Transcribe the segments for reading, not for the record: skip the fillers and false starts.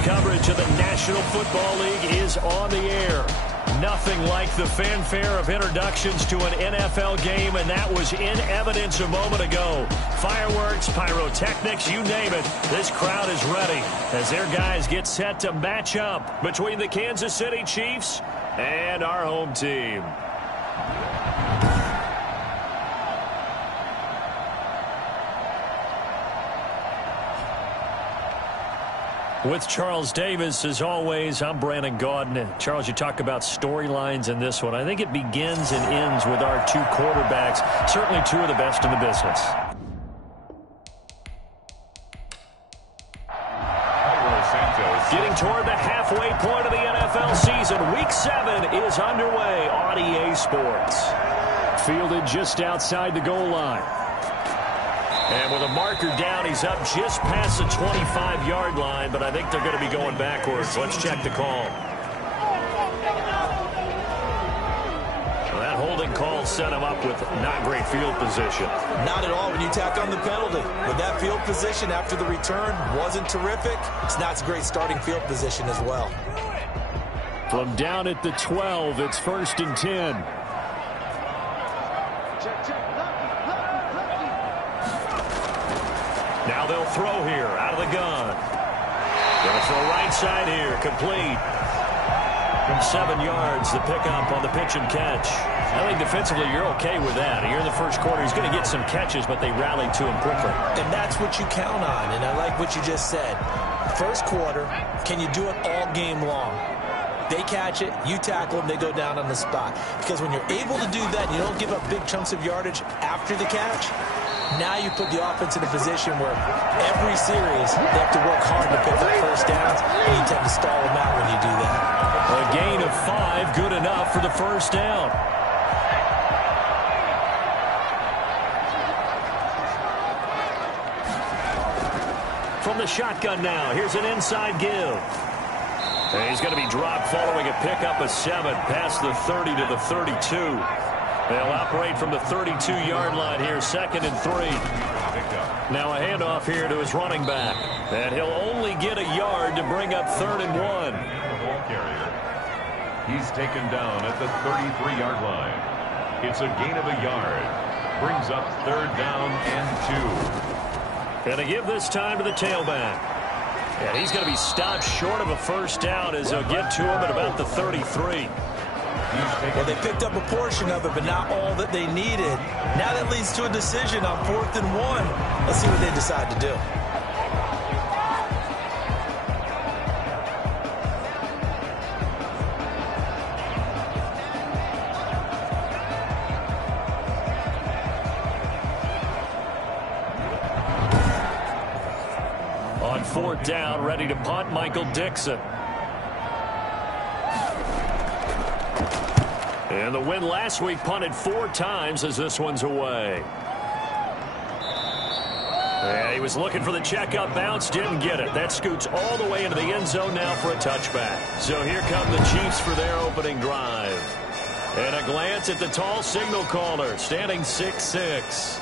Aftershocks coverage of the National Football League is on the air. Nothing like the fanfare of introductions to an NFL game, and that was in evidence a moment ago. Fireworks, pyrotechnics, you name it. This crowd is ready as their guys get set to match up between the Kansas City Chiefs and our home team. With Charles Davis, as always, I'm Brandon Gaudin. Charles, you talk about storylines in this one. I think it begins and ends with our two quarterbacks, certainly two of the best in the business. Getting toward the halfway point of the NFL season. Week 7 is underway on EA Sports. Fielded just outside the goal line. And with a marker down, he's up just past the 25-yard line, but I think they're going to be going backwards. Let's check the call. Well, that holding call set him up with not great field position. Not at all when you tack on the penalty. With that field position after the return wasn't terrific. It's not a great starting field position as well. From down at the 12, it's 1st and 10. Now they'll throw here out of the gun. Going to throw right side here, complete. From 7 yards, the pickup on the pitch and catch. I think defensively you're okay with that. Here in the first quarter, he's going to get some catches, but they rallied to him quickly. And that's what you count on, and I like what you just said. First quarter, can you do it all game long? They catch it, you tackle them, they go down on the spot. Because when you're able to do that and you don't give up big chunks of yardage after the catch, now you put the offense in a position where every series they have to work hard to pick up first downs, and you tend to stall them out when you do that. A gain of 5, good enough for the first down. From the shotgun now, here's an inside give. And he's going to be dropped following a pickup of 7 past the 30 to the 32. They'll operate from the 32-yard line here, 2nd and 3. Now a handoff here to his running back. And he'll only get a yard to bring up 3rd and 1. He's taken down at the 33-yard line. It's a gain of a yard. Brings up 3rd down and 2. Going to give this time to the tailback. And he's going to be stopped short of a first down as they'll get to him at about the 33. Well, they picked up a portion of it, but not all that they needed. Now that leads to a decision on 4th and 1. Let's see what they decide to do. On 4th down, ready to punt, Michael Dixon. And the win last week punted 4 times as this one's away. And he was looking for the checkup bounce, didn't get it. That scoots all the way into the end zone now for a touchback. So here come the Chiefs for their opening drive. And a glance at the tall signal caller, standing 6'6".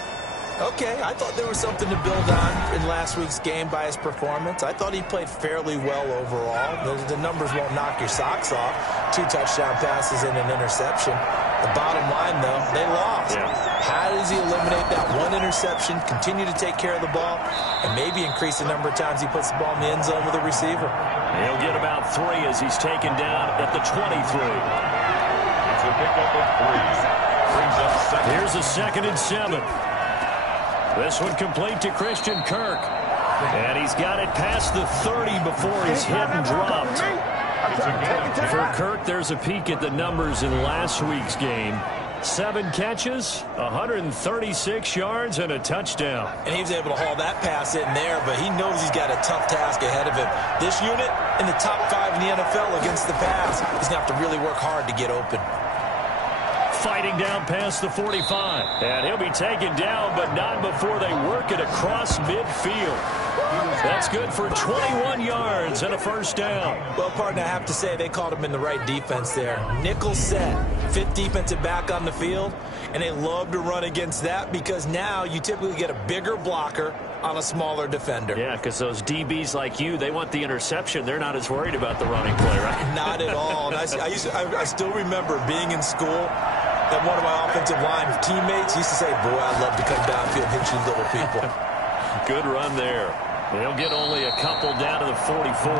Okay, I thought there was something to build on in last week's game by his performance. I thought he played fairly well overall. The numbers won't knock your socks off. 2 touchdown passes and an interception. The bottom line, though, they lost. Yeah. How does he eliminate that 1 interception, continue to take care of the ball, and maybe increase the number of times he puts the ball in the end zone with a receiver? He'll get about 3 as he's taken down at the 23. It's a pickup of 3. Brings up 2nd. Here's a 2nd and 7. This one complete to Christian Kirk. And he's got it past the 30 before he's hit and dropped. For Kirk, there's a peek at the numbers in last week's game. 7 catches, 136 yards, and a touchdown. And he was able to haul that pass in there, but he knows he's got a tough task ahead of him. This unit in the top 5 in the NFL against the pass. He's going to have to really work hard to get open. Fighting down past the 45. And he'll be taken down, but not before they work it across midfield. That's good for 21 yards and a first down. Well, partner, I have to say they called him in the right defense there. Nickel set, 5th defensive back on the field. And they love to run against that because now you typically get a bigger blocker on a smaller defender. Yeah, because those DBs like you, they want the interception. They're not as worried about the running play, right? Not at all. And I still remember being in school, and one of my offensive line teammates used to say, boy, I'd love to come downfield and hit you little people. Good run there. They'll get only a couple down to the 44.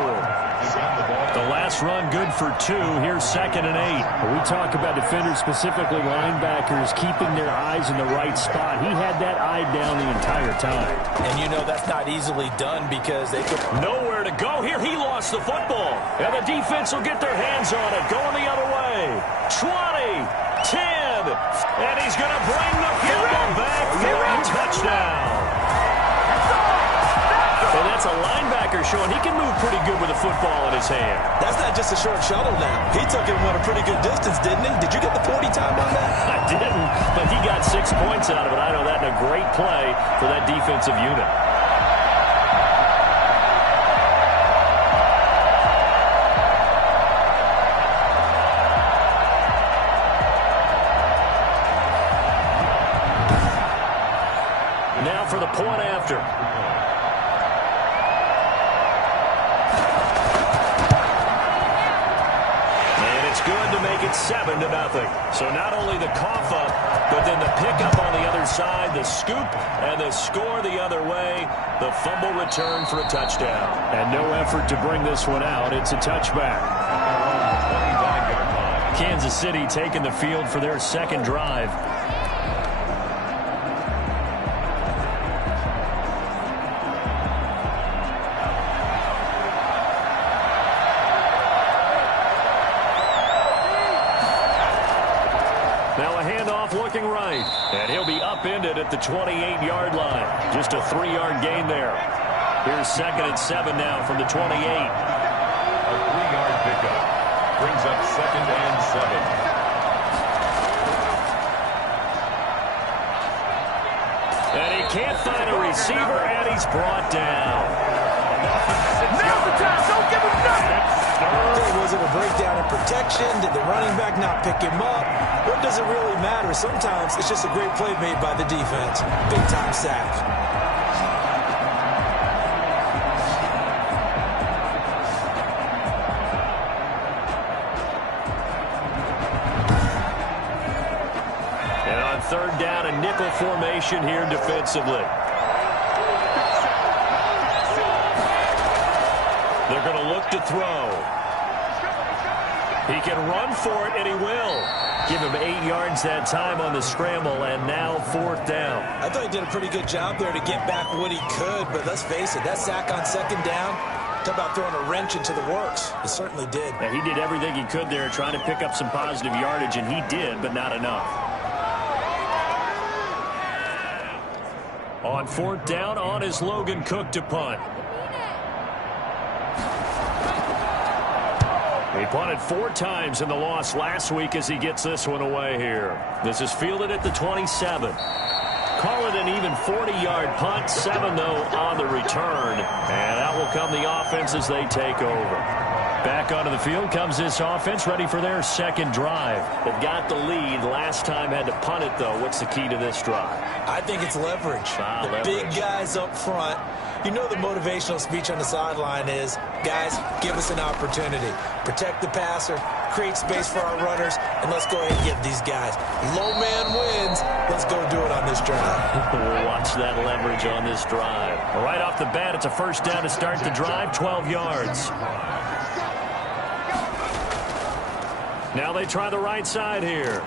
The last run good for 2. Here's 2nd and 8. When we talk about defenders, specifically linebackers, keeping their eyes in the right spot. He had that eye down the entire time. And you know that's not easily done because they could... Nowhere to go here. He lost the football. And the defense will get their hands on it. Going the other way. 20, 10. And he's going to bring the football back for a touchdown. And that's a linebacker showing he can move pretty good with a football in his hand. That's not just a short shuttle now. He took it and went a pretty good distance, didn't he? Did you get the 40 time on that? I didn't, but he got 6 points out of it. I know that in a great play for that defensive unit. Now for the point after. Good to make it 7-0. So not only the cough up, but then the pickup on the other side, the scoop, and the score the other way. The fumble return for a touchdown. And no effort to bring this one out. It's a touchback. Kansas City taking the field for their second drive. Now a handoff looking right. And he'll be upended at the 28-yard line. Just a 3-yard gain there. Here's 2nd and 7 now from the 28. A 3-yard pickup brings up 2nd and 7. And he can't find a receiver, and he's brought down. Now's the time. Don't give him nothing. Was it a breakdown in protection? Did the running back not pick him up? What does it really matter? Sometimes it's just a great play made by the defense. Big-time sack. And on 3rd down, a nickel formation here defensively. They're going to look to throw. He can run for it, and he will. Give him 8 yards that time on the scramble, and now 4th down. I thought he did a pretty good job there to get back what he could, but let's face it, that sack on 2nd down, talk about throwing a wrench into the works. It certainly did. Yeah, he did everything he could there trying to pick up some positive yardage, and he did, but not enough. On 4th down, on is Logan Cook to punt. He punted 4 times in the loss last week as he gets this one away here. This is fielded at the 27. Call it an even 40-yard punt. 7, though, on the return. And out will come the offense as they take over. Back onto the field comes this offense, ready for their second drive. They've got the lead. Last time had to punt it, though. What's the key to this drive? I think it's leverage. Leverage. Big guys up front. You know the motivational speech on the sideline is, guys, give us an opportunity. Protect the passer, create space for our runners, and let's go ahead and get these guys. Low man wins. Let's go do it on this drive. We'll watch that leverage on this drive. Right off the bat, it's a 1st down to start the drive, 12 yards. Now they try the right side here.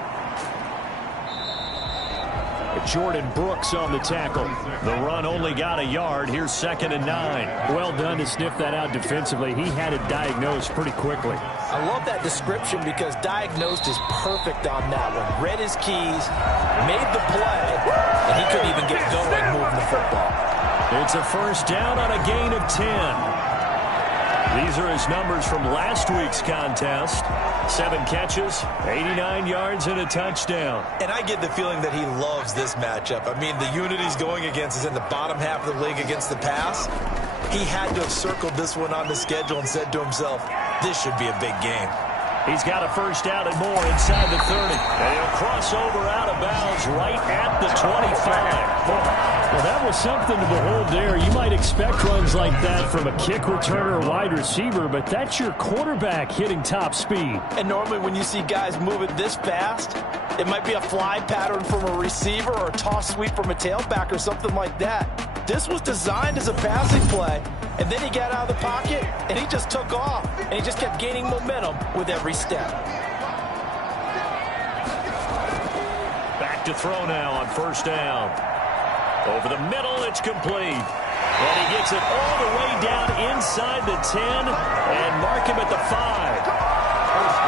Jordan Brooks on the tackle. The run only got a yard. Here's 2nd and 9. Well done to sniff that out defensively. He had it diagnosed pretty quickly. I love that description because diagnosed is perfect on that one. Read his keys, made the play, and he couldn't even get going moving the football. It's a 1st down on a gain of 10. These are his numbers from last week's contest. 7 catches, 89 yards, and a touchdown. And I get the feeling that he loves this matchup. I mean, the unit he's going against is in the bottom half of the league against the pass. He had to have circled this one on the schedule and said to himself, this should be a big game. He's got a first down and more inside the 30. And he'll cross over out of bounds right at the 25. Well, that was something to behold there. You might expect runs like that from a kick returner or wide receiver, but that's your quarterback hitting top speed. And normally when you see guys move it this fast, it might be a fly pattern from a receiver or a toss sweep from a tailback or something like that. This was designed as a passing play. And then he got out of the pocket, and he just took off. And he just kept gaining momentum with every step. Back to throw now on first down. Over the middle, it's complete. And he gets it all the way down inside the 10 and mark him at the 5.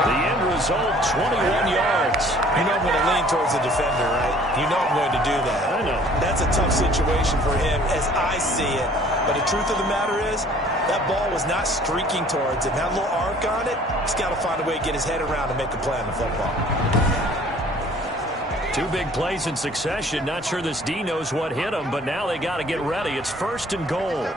The end result, 21 yards. You know I'm going to lean towards the defender, right? You know I'm going to do that. I know. That's a tough situation for him as I see it. But the truth of the matter is, that ball was not streaking towards him. Had a little arc on it. He's got to find a way to get his head around and make a play on the football. Two big plays in succession. Not sure this D knows what hit him, but now they got to get ready. It's first and goal.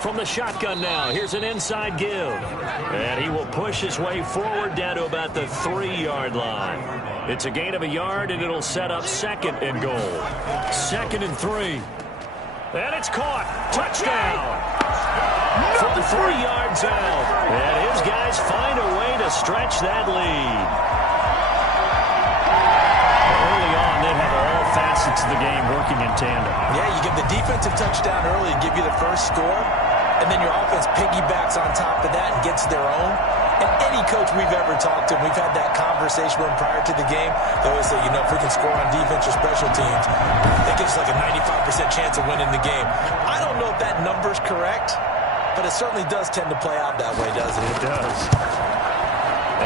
From the shotgun now, here's an inside give. And he will push his way forward down to about the 3-yard line. It's a gain of a yard, and it'll set up second and goal. 2nd and 3. And it's caught. Touchdown. From 3 yards out. And his guys find a way to stretch that lead. Early on, they have all facets of the game working in tandem. Yeah, you give the defensive touchdown early and give you the first score. And then your offense piggybacks on top of that and gets their own. And any coach we've ever talked to, we've had that conversation with them prior to the game. They always say, you know, if we can score on defense or special teams, that gives us like a 95% chance of winning the game. I don't know if that number's correct, but it certainly does tend to play out that way, doesn't it? It does.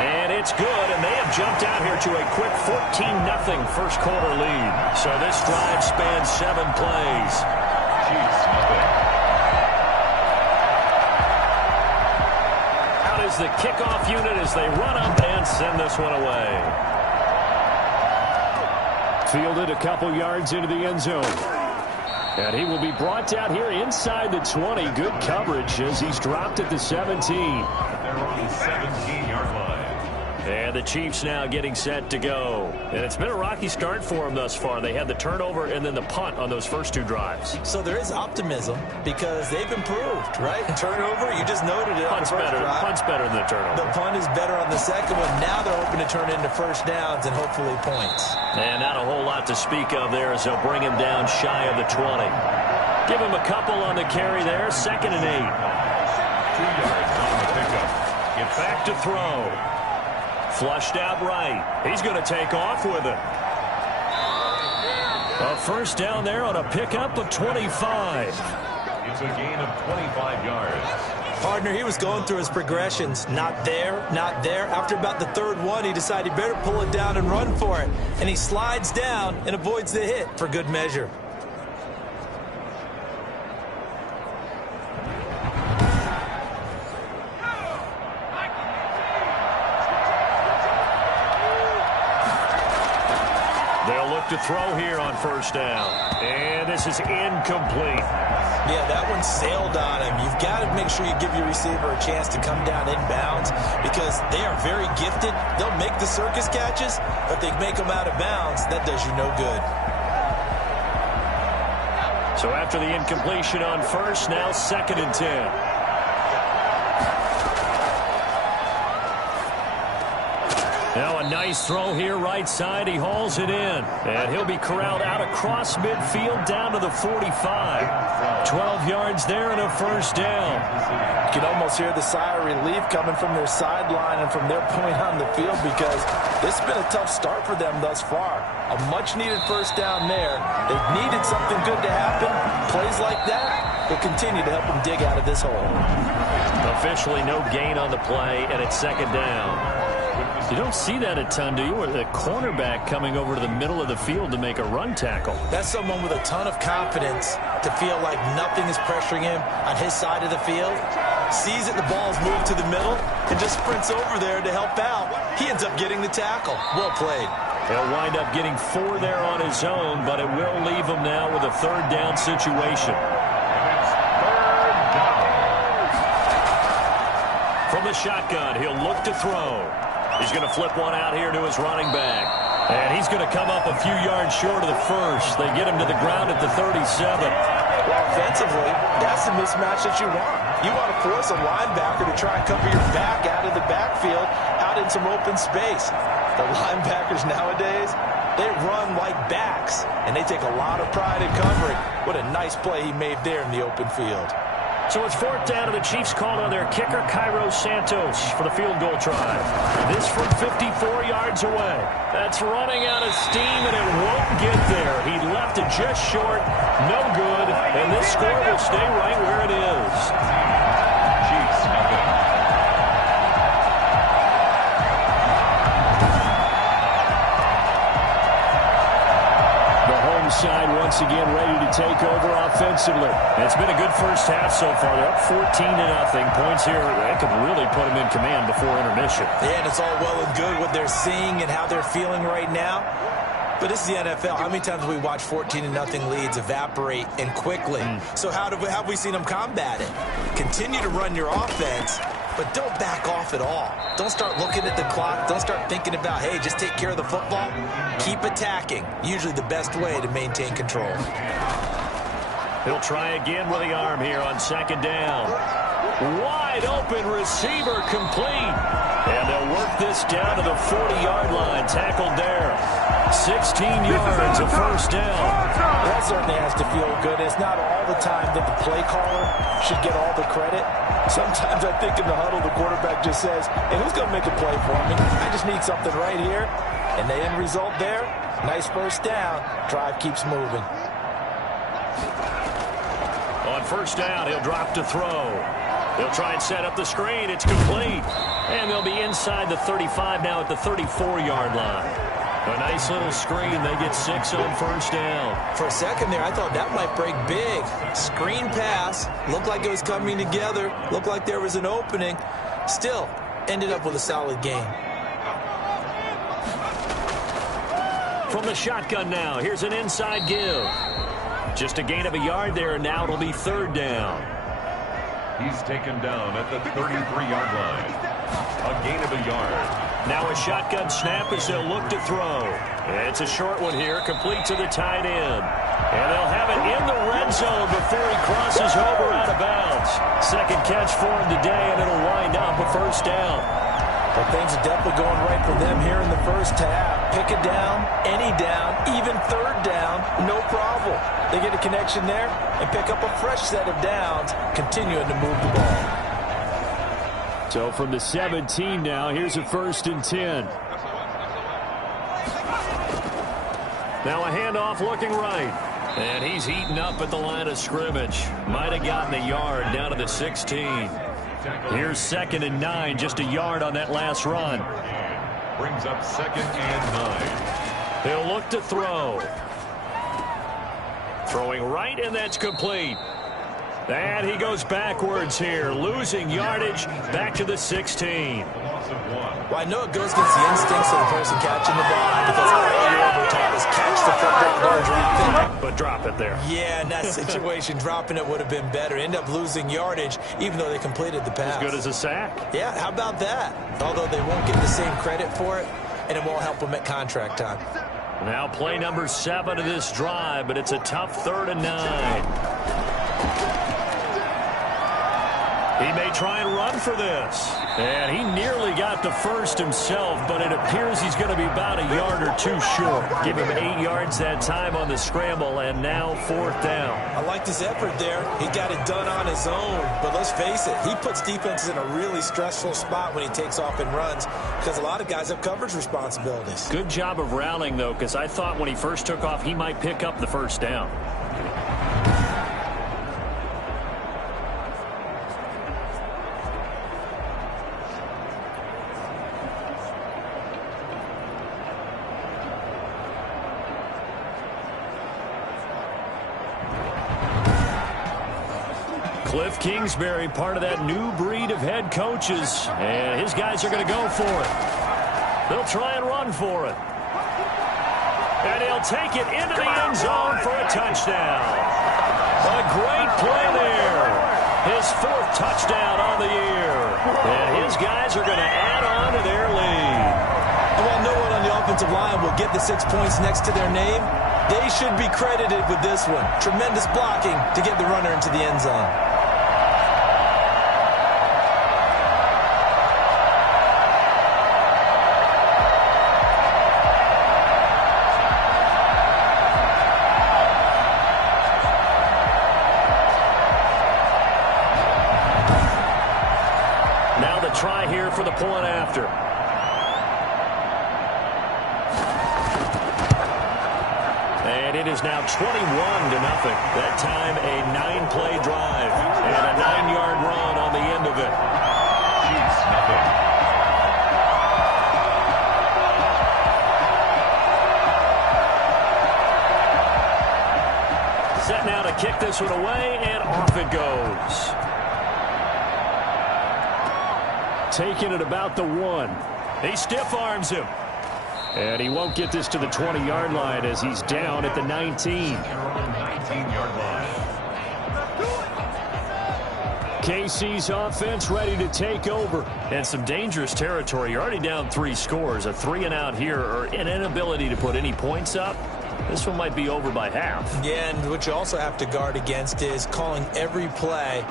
And it's good, and they have jumped out here to a quick 14-0 first quarter lead. So this drive spans 7 plays. Is the kickoff unit as they run up and send this one away. Fielded a couple yards into the end zone. And he will be brought down here inside the 20. Good coverage as he's dropped at the 17. They're on the 17-yard line. And the Chiefs now getting set to go. And it's been a rocky start for them thus far. They had the turnover and then the punt on those first 2 drives. So there is optimism because they've improved, right? Turnover, you just noted it. Punt's better. Punt's better than the turnover. The punt is better on the second one. Now they're hoping to turn into first downs and hopefully points. And not a whole lot to speak of there as they'll bring him down shy of the 20. Give him a couple on the carry there. 2nd and 8. 2 yards on the pickup. Get back to throw. Flushed out right. He's going to take off with it. A first down there on a pickup of 25. It's a gain of 25 yards. Partner, he was going through his progressions. Not there, not there. After about the 3rd one, he decided he better pull it down and run for it. And he slides down and avoids the hit for good measure. To throw here on first down. And this is incomplete. Yeah, that one sailed on him. You've got to make sure you give your receiver a chance to come down inbounds because they are very gifted. They'll make the circus catches, but they make them out of bounds. That does you no good. So after the incompletion on first, now 2nd and 10. Now a nice throw here right side. He hauls it in. And he'll be corralled out across midfield down to the 45. 12 yards there and a first down. You can almost hear the sigh of relief coming from their sideline and from their point on the field because this has been a tough start for them thus far. A much-needed first down there. They've needed something good to happen. Plays like that will continue to help them dig out of this hole. Officially no gain on the play, and it's 2nd down. You don't see that a ton, do you? Or the cornerback coming over to the middle of the field to make a run tackle. That's someone with a ton of confidence to feel like nothing is pressuring him on his side of the field. Sees that the ball's moved to the middle and just sprints over there to help out. He ends up getting the tackle. Well played. He'll wind up getting 4 there on his own, but it will leave him now with a 3rd down situation. From the shotgun, he'll look to throw. He's going to flip one out here to his running back. And he's going to come up a few yards short of the first. They get him to the ground at the 37. Well, offensively, that's the mismatch that you want. You want to force a linebacker to try and cover your back out of the backfield, out in some open space. The linebackers nowadays, they run like backs, and they take a lot of pride in covering. What a nice play he made there in the open field. So it's fourth down, and the Chiefs called on their kicker, Cairo Santos, for the field goal try. This from 54 yards away. That's running out of steam, and it won't get there. He left it just short. No good, and this score will stay right where it is. Chiefs nothing. Side once again ready to take over offensively. It's been a good first half so far. They're up 14-0. Points here, that could really put them in command before intermission. Yeah, and it's all well and good what they're seeing and how they're feeling right now. But this is the NFL. How many times have we watched 14-0 leads evaporate and quickly? So how have we seen them combat it? Continue to run your offense, but don't back off at all. Don't start looking at the clock. Don't start thinking about, hey, just take care of the football. Keep attacking. Usually the best way to maintain control. He'll try again with the arm here on second down. Wide open receiver complete. And they'll work this down to the 40-yard line. Tackled there. 16 yards, a first down. That certainly has to feel good. It's not all the time that the play caller should get all the credit. Sometimes I think in the huddle, the quarterback just says, hey, who's going to make a play for me? I just need something right here. And the end result there, nice first down. Drive keeps moving. On first down, he'll drop to throw. He'll try and set up the screen. It's complete. And they'll be inside the 35 now at the 34-yard line. A nice little screen. They get 6 on first down. For a second there, I thought that might break big. Screen pass. Looked like it was coming together. Looked like there was an opening. Still, ended up with a solid game. From the shotgun now, here's an inside give. Just a gain of a yard there, and now it'll be third down. He's taken down at the 33-yard line. A gain of a yard. Now a shotgun snap as they'll look to throw. It's a short one here, complete to the tight end. And they'll have it in the red zone before he crosses over out of bounds. Second catch for him today, and it'll wind up a first down. But things are definitely going right for them here in the first half. Pick a down, any down, even third down, no problem. They get a connection there and pick up a fresh set of downs, continuing to move the ball. So from the 17 now, here's a 1st and 10. Now a handoff looking right. And he's heating up at the line of scrimmage. Might have gotten a yard down to the 16. Here's 2nd and 9, just a yard on that last run. Brings up 2nd and 9. He'll look to throw. Throwing right, and that's complete. And he goes backwards here, losing yardage back to the 16. Well, I know it goes against the instincts of the person catching the ball because all you're ever taught is catch the football, don't rethink. But drop it there. Yeah, in that situation, dropping it would have been better. End up losing yardage, even though they completed the pass. As good as a sack. Yeah, how about that? Although they won't get the same credit for it, and it won't help them at contract time. Now play number 7 of this drive, but it's a tough 3rd and 9. He may try and run for this. And he nearly got the first himself, but it appears he's going to be about a yard or two short. Give him 8 yards that time on the scramble, and now 4th down. I liked his effort there. He got it done on his own. But let's face it, he puts defenses in a really stressful spot when he takes off and runs because a lot of guys have coverage responsibilities. Good job of rallying, though, because I thought when he first took off, he might pick up the first down. Cliff Kingsbury, part of that new breed of head coaches, and his guys are going to go for it. They'll try and run for it. And he'll take it into the end zone for a touchdown. A great play there. His 4th touchdown on the year. And his guys are going to add on to their lead. And while no one on the offensive line will get the 6 points next to their name, they should be credited with this one. Tremendous blocking to get the runner into the end zone. Now the try here for the point after. And it is now 21-0. That time a 9-play drive and a 9-yard run on the end of it. Chiefs, nothing. Set now to kick this one away, and off it goes. Taking it about the 1. He stiff arms him. And he won't get this to the 20-yard line as he's down at the 19. 19-yard line. KC's offense ready to take over. And some dangerous territory. You're already down 3 scores. A 3-and-out here, or an inability to put any points up. This one might be over by half. Yeah, and what you also have to guard against is calling every play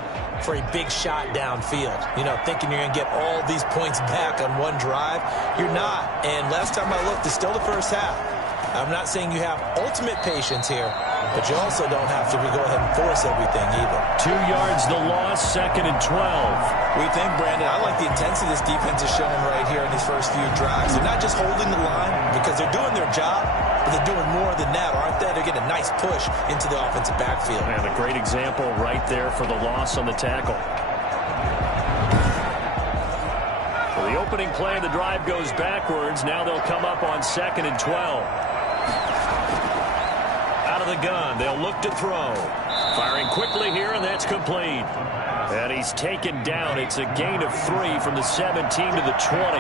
for a big shot downfield. You know, thinking you're going to get all these points back on one drive. You're not. And last time I looked, it's still the first half. I'm not saying you have ultimate patience here, but you also don't have to go ahead and force everything either. 2 yards the loss, 2nd and 12. What do you think, Brandon? I like the intensity this defense is showing right here in these first few drives. They're not just holding the line because they're doing their job, but they're doing more than that, aren't they? They're getting a nice push into the offensive backfield. And a great example right there for the loss on the tackle. So the opening play of the drive goes backwards. Now they'll come up on 2nd and 12. Out of the gun, they'll look to throw. Firing quickly here, and that's complete. And he's taken down. It's a gain of 3 from the 17 to the 20.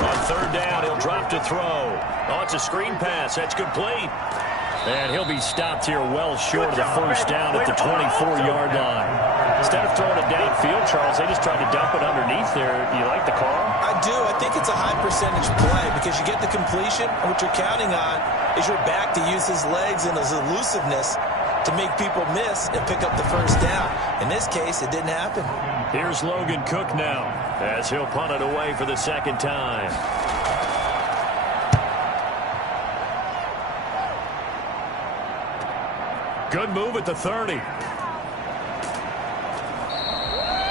On 3rd down, he'll drop to throw. Oh, it's a screen pass. That's complete. And he'll be stopped here well short of the first down at the 24-yard line. Instead of throwing it downfield, Charles, they just tried to dump it underneath there. You like the call? I do. I think it's a high percentage play because you get the completion, and what you're counting on is your back to use his legs and his elusiveness to make people miss and pick up the first down. In this case, it didn't happen. Here's Logan Cook now as he'll punt it away for the 2nd time. Good move at the 30.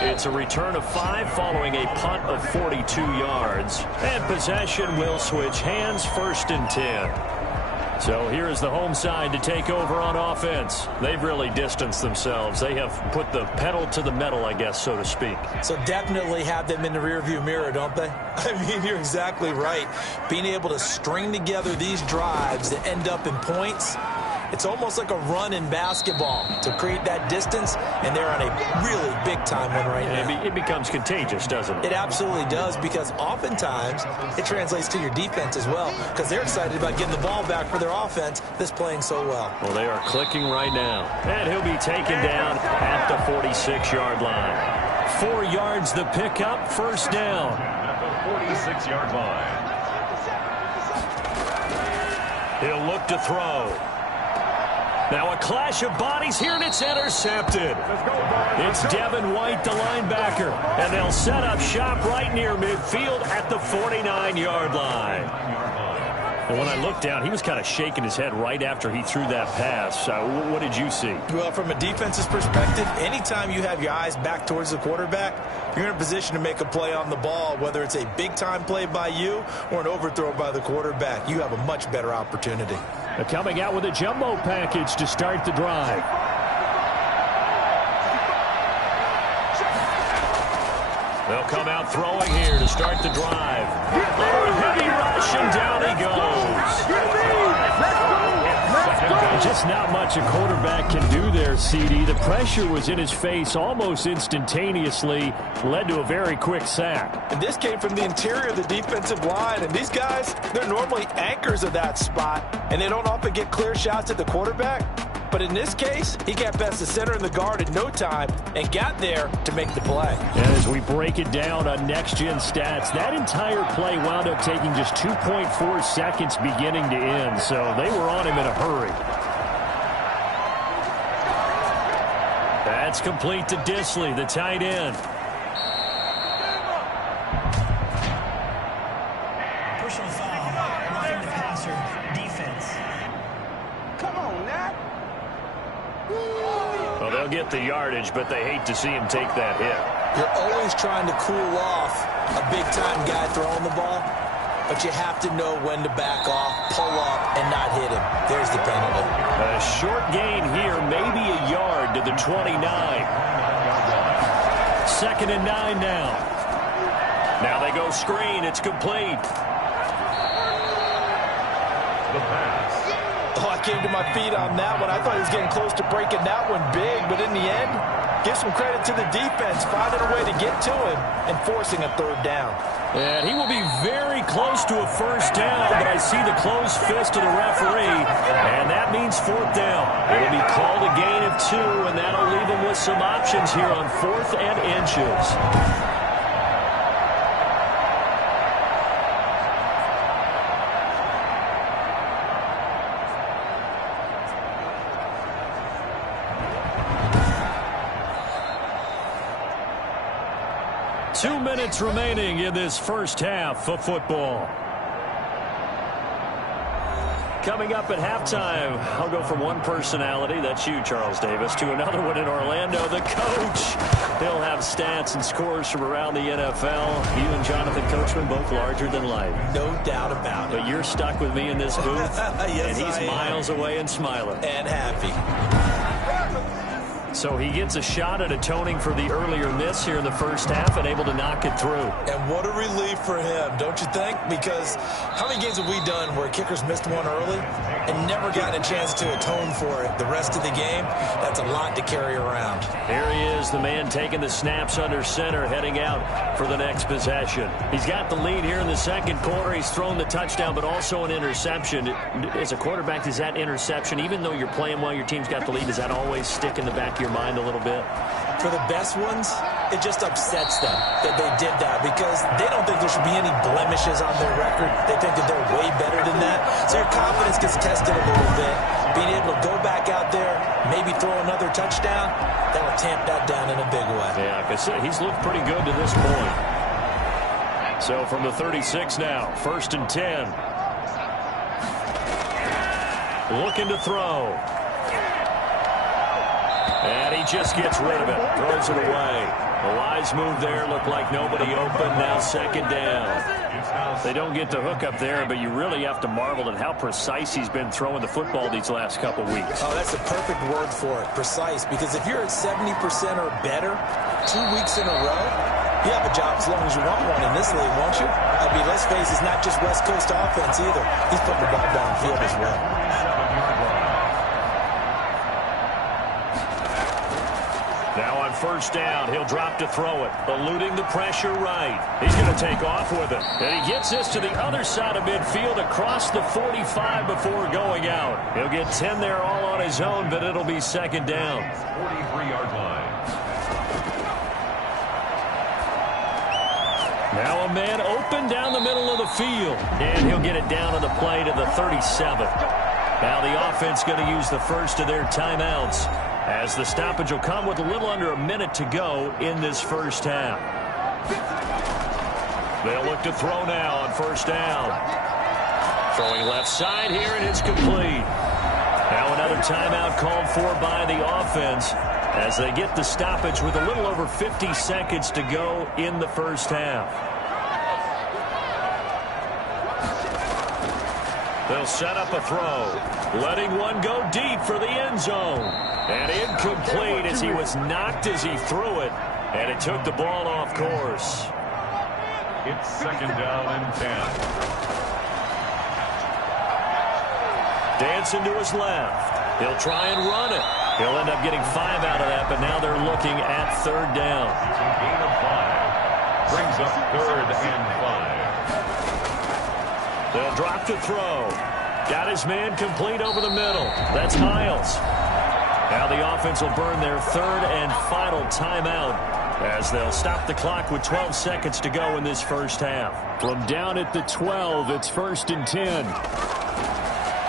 It's a return of 5 following a punt of 42 yards. And possession will switch hands, 1st and 10. So here is the home side to take over on offense. They've really distanced themselves. They have put the pedal to the metal, I guess, so to speak. So definitely have them in the rearview mirror, don't they? I mean, you're exactly right. Being able to string together these drives that end up in points, it's almost like a run in basketball to create that distance, and they're on a really big-time one right now. It becomes contagious, doesn't it? It absolutely does, because oftentimes it translates to your defense as well, because they're excited about getting the ball back for their offense that's playing so well. Well, they are clicking right now. And he'll be taken down at the 46-yard line. 4 yards the pickup, 1st down. At the 46-yard line. He'll look to throw. Now a clash of bodies here, and it's intercepted. It's Devin White, the linebacker, and they'll set up shop right near midfield at the 49-yard line. And when I looked down, he was kind of shaking his head right after he threw that pass. What did you see? Well, from a defense's perspective, anytime you have your eyes back towards the quarterback, you're in a position to make a play on the ball, whether it's a big-time play by you or an overthrow by the quarterback. You have a much better opportunity. They're coming out with a jumbo package to start the drive. They'll come out throwing here to start the drive. Oh, a heavy rush, and down he goes. Just not much a quarterback can do there, CD. The pressure was in his face almost instantaneously, led to a very quick sack. And this came from the interior of the defensive line, and these guys, they're normally anchors of that spot, and they don't often get clear shots at the quarterback. But in this case, he got past the center and the guard in no time and got there to make the play. And as we break it down on next-gen stats, that entire play wound up taking just 2.4 seconds beginning to end, so they were on him in a hurry. That's complete to Disley, the tight end. Personal foul, roughing the passer, defense. Come on, Nat. Well, they'll get the yardage, but they hate to see him take that hit. You're always trying to cool off a big-time guy throwing the ball, but you have to know when to back off, pull up, and not hit him. There's the penalty. A short gain here, maybe a yard to the 29. 2nd and 9 now. Now they go screen. It's complete. The pass. Oh, I came to my feet on that one. I thought he was getting close to breaking that one big, but in the end, give some credit to the defense, finding a way to get to him and forcing a 3rd down. And he will be very close to a 1st down, but I see the closed fist of the referee, and that means 4th down. It'll be called a gain of 2, and that'll leave him with some options here on 4th and inches. Two minutes remaining in this first half of football. Coming up at halftime, I'll go from one personality, that's you, Charles Davis, to another one in Orlando, the coach. He'll have stats and scores from around the NFL. You and Jonathan Coachman, both larger than life. No doubt about it. But you're stuck with me in this booth, yes, and he's miles away and smiling. And happy. So he gets a shot at atoning for the earlier miss here in the first half and able to knock it through. And what a relief for him, don't you think? Because how many games have we done where kickers missed one early and never gotten a chance to atone for it the rest of the game? That's a lot to carry around. Here he is, the man taking the snaps under center, heading out for the next possession. He's got the lead here in the second quarter. He's thrown the touchdown, but also an interception. As a quarterback, does that interception, even though you're playing well, your team's got the lead, does that always stick in the back of your mind a little bit? For the best ones, it just upsets them that they did that because they don't think there should be any blemishes on their record. They think that they're way better than that. So your confidence gets tested a little bit. Being able to go back out there, maybe throw another touchdown, that'll tamp that down in a big way. Yeah, because he's looked pretty good to this point. So from the 36 now, 1st and 10. Looking to throw. And he just gets rid of it. Throws it away. A wise move there. Looked like nobody open. Now 2nd down. They don't get the hook up there, but you really have to marvel at how precise he's been throwing the football these last couple weeks. Oh, that's the perfect word for it, precise. Because if you're at 70% or better 2 weeks in a row, you have a job as long as you want one in this league, won't you? I mean, let's face it, it's not just West Coast offense either. He's putting the ball downfield as well. Now on 1st down, he'll drop to throw it, eluding the pressure right. He's going to take off with it. And he gets this to the other side of midfield across the 45 before going out. He'll get 10 there all on his own, but it'll be 2nd down. 43-yard line. Now a man open down the middle of the field. And he'll get it down on the play to the 37. Now the offense going to use the first of their timeouts, as the stoppage will come with a little under a minute to go in this first half. They'll look to throw now on 1st down. Throwing left side here, and it's complete. Now another timeout called for by the offense as they get the stoppage with a little over 50 seconds to go in the first half. They'll set up a throw, letting one go deep for the end zone. And incomplete as he was knocked as he threw it, and it took the ball off course. It's 2nd down and 10. Dancing to his left. He'll try and run it. He'll end up getting 5 out of that, but now they're looking at 3rd down. It's a gain of 5. Brings up 3rd and 5. They'll drop to throw. Got his man complete over the middle. That's Miles. Now the offense will burn their third and final timeout as they'll stop the clock with 12 seconds to go in this first half. From down at the 12, it's 1st and 10.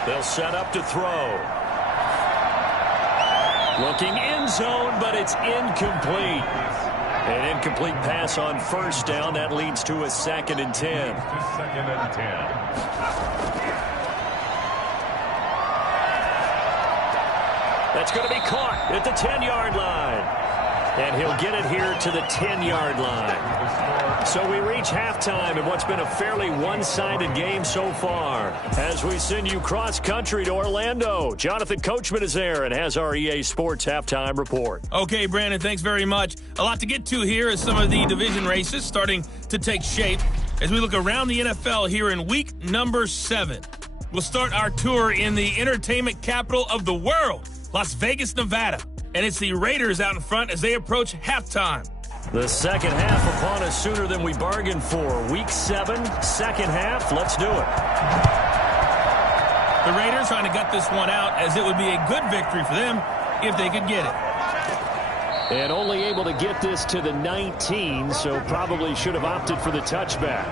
They'll set up to throw. Looking end zone, but it's incomplete. An incomplete pass on first down. That leads to a 2nd and 10. 2nd and 10. That's going to be caught at the 10-yard line. And he'll get it here to the 10-yard line. So we reach halftime in what's been a fairly one-sided game so far. As we send you cross-country to Orlando, Jonathan Coachman is there and has our EA Sports halftime report. Okay, Brandon, thanks very much. A lot to get to here as some of the division races starting to take shape as we look around the NFL here in week number 7. We'll start our tour in the entertainment capital of the world, Las Vegas, Nevada. And it's the Raiders out in front as they approach halftime. The second half upon us sooner than we bargained for. Week 7, second half. Let's do it. The Raiders trying to gut this one out as it would be a good victory for them if they could get it. And only able to get this to the 19, so probably should have opted for the touchback.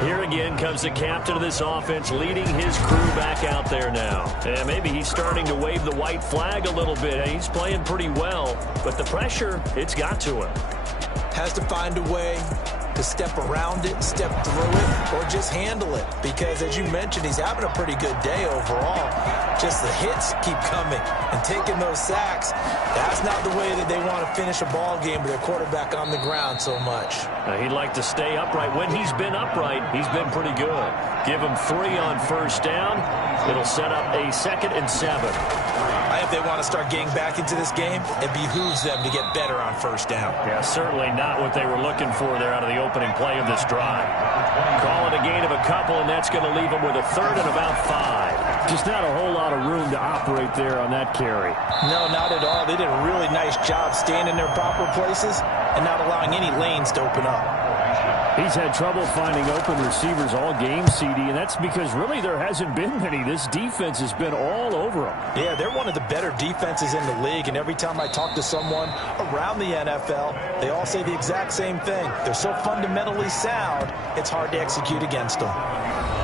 Here again comes the captain of this offense leading his crew back out there now. And maybe he's starting to wave the white flag a little bit. He's playing pretty well, but the pressure, it's got to him. Has to find a way to step around it, step through it, or just handle it. Because as you mentioned, he's having a pretty good day overall. Just the hits keep coming and taking those sacks. That's not the way that they want to finish a ball game with their quarterback on the ground so much. He'd like to stay upright. When he's been upright, he's been pretty good. Give him 3 on first down. It'll set up a 2nd and 7. If they want to start getting back into this game, it behooves them to get better on first down. Yeah, certainly not what they were looking for there out of the opening play of this drive. Call it a gain of a couple, and that's going to leave them with a 3rd and about 5. Just not a whole lot of room to operate there on that carry. No, not at all. They did a really nice job staying in their proper places and not allowing any lanes to open up. He's had trouble finding open receivers all game, CD, and that's because really there hasn't been many. This defense has been all over them. Yeah, they're one of the better defenses in the league, and every time I talk to someone around the NFL, they all say the exact same thing. They're so fundamentally sound, it's hard to execute against them.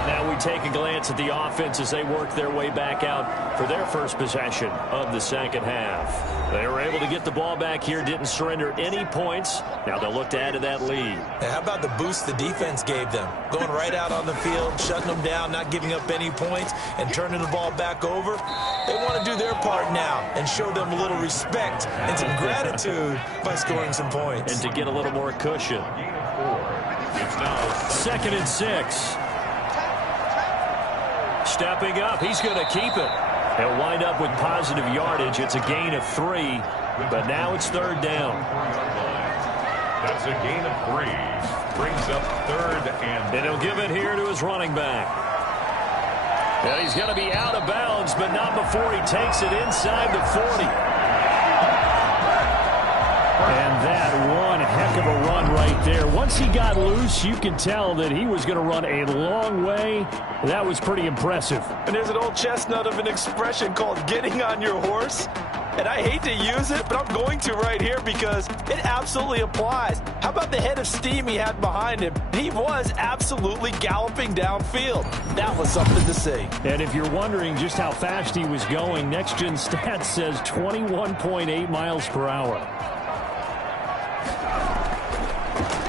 Now we take a glance at the offense as they work their way back out for their first possession of the second half. They were able to get the ball back here, didn't surrender any points. Now they'll look to add to that lead. Now, how about the boost the defense gave them? Going right out on the field, shutting them down, not giving up any points, and turning the ball back over. They want to do their part now and show them a little respect and some gratitude by scoring some points. And to get a little more cushion. It's now 2nd and 6. Stepping up, he's going to keep it. He'll wind up with positive yardage. It's a gain of 3, but now it's 3rd down. That's a gain of 3. Brings up 3rd and he'll give it here to his running back. And he's going to be out of bounds, but not before he takes it inside the 40. And that one heck of a run right there. Once he got loose, you can tell that he was going to run a long way. That was pretty impressive. And there's an old chestnut of an expression called getting on your horse. And I hate to use it, but I'm going to right here because it absolutely applies. How about the head of steam he had behind him? He was absolutely galloping downfield. That was something to see. And if you're wondering just how fast he was going, Next Gen Stats says 21.8 miles per hour.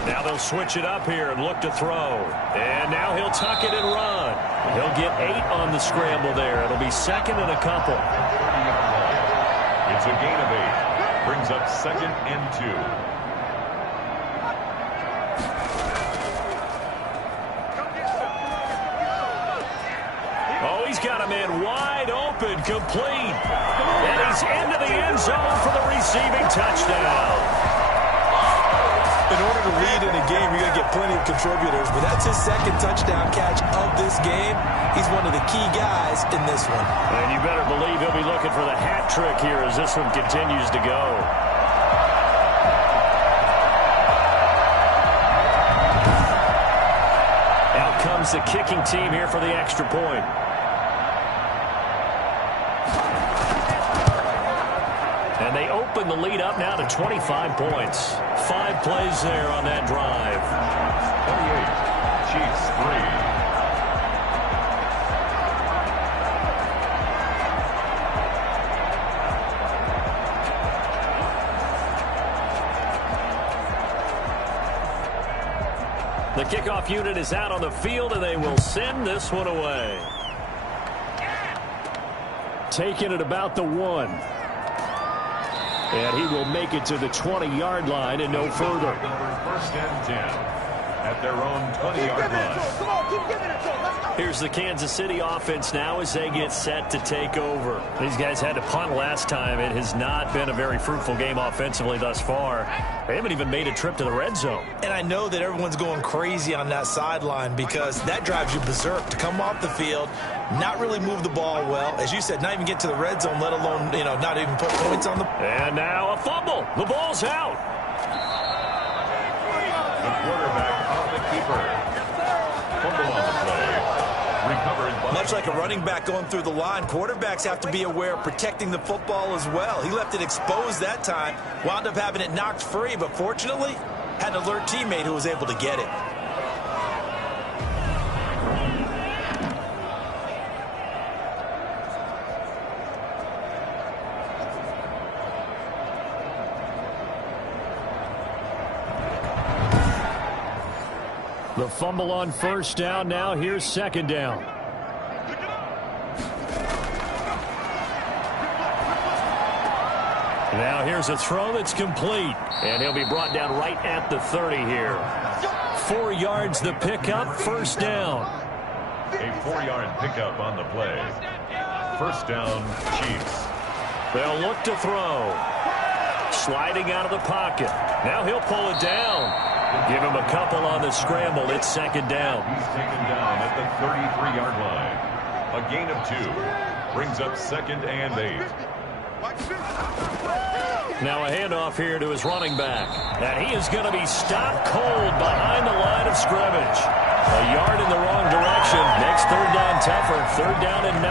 Now they'll switch it up here and look to throw. And now he'll tuck it and run. He'll get 8 on the scramble there. It'll be 2nd and a couple. it's a gain of 8. Brings up 2nd and 2. Oh, he's got a man wide open, complete. And he's into the end zone for the receiving touchdown. In order to lead in a game, you're going to get plenty of contributors, but that's his 2nd touchdown catch of this game. He's one of the key guys in this one. And you better believe he'll be looking for the hat trick here as this one continues to go. Out comes the kicking team here for the extra point. And they open the lead up now to 25 points. 5 plays there on that drive. 28, Chiefs 3. The kickoff unit is out on the field, and they will send this one away. Taking it about the 1. And he will make it to the 20-yard line and no further. First and 10 at their own 20-yard line. Come on, keep giving it to him. Let's go. Here's the Kansas City offense now as they get set to take over. These guys had to punt last time. It has not been a very fruitful game offensively thus far. They haven't even made a trip to the red zone. And I know that everyone's going crazy on that sideline because that drives you berserk to come off the field, not really move the ball well. As you said, not even get to the red zone, let alone, not even put points on the... And now a fumble. The ball's out. The quarterback on the keeper. Fumble on the play. Recovered by... Much like a running back going through the line, quarterbacks have to be aware of protecting the football as well. He left it exposed that time, wound up having it knocked free, but fortunately, had an alert teammate who was able to get it. The fumble on first down. Now here's second down. Now here's a throw that's complete. And he'll be brought down right at the 30 here. 4 yards the pickup. First down. A 4-yard pickup on the play. First down, Chiefs. They'll look to throw. Sliding out of the pocket. Now he'll pull it down. Give him a couple on the scramble. It's second down. He's taken down at the 33-yard line. A gain of 2. Brings up second and 8. Now a handoff here to his running back. And he is going to be stopped cold behind the line of scrimmage. A yard in the wrong direction. Makes third down tougher. Third down and 9.